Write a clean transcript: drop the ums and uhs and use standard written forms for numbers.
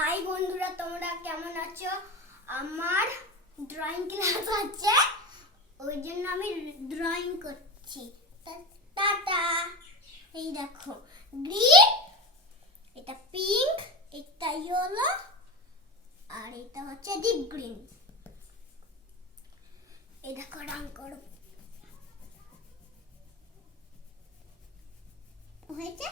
High বন্ধুরা, তোমরা কেমন আছো? আমার ড্রয়িং ক্লাস আছে, ওই জন্য আমি ড্রয়িং করছি। টাটা। এই দেখো, গ্রিন, এটা পিঙ্ক, এটা ইয়েলো, আর এটা হচ্ছে ডিপ গ্রিন। এই দেখো, রং করো। হয়েছে?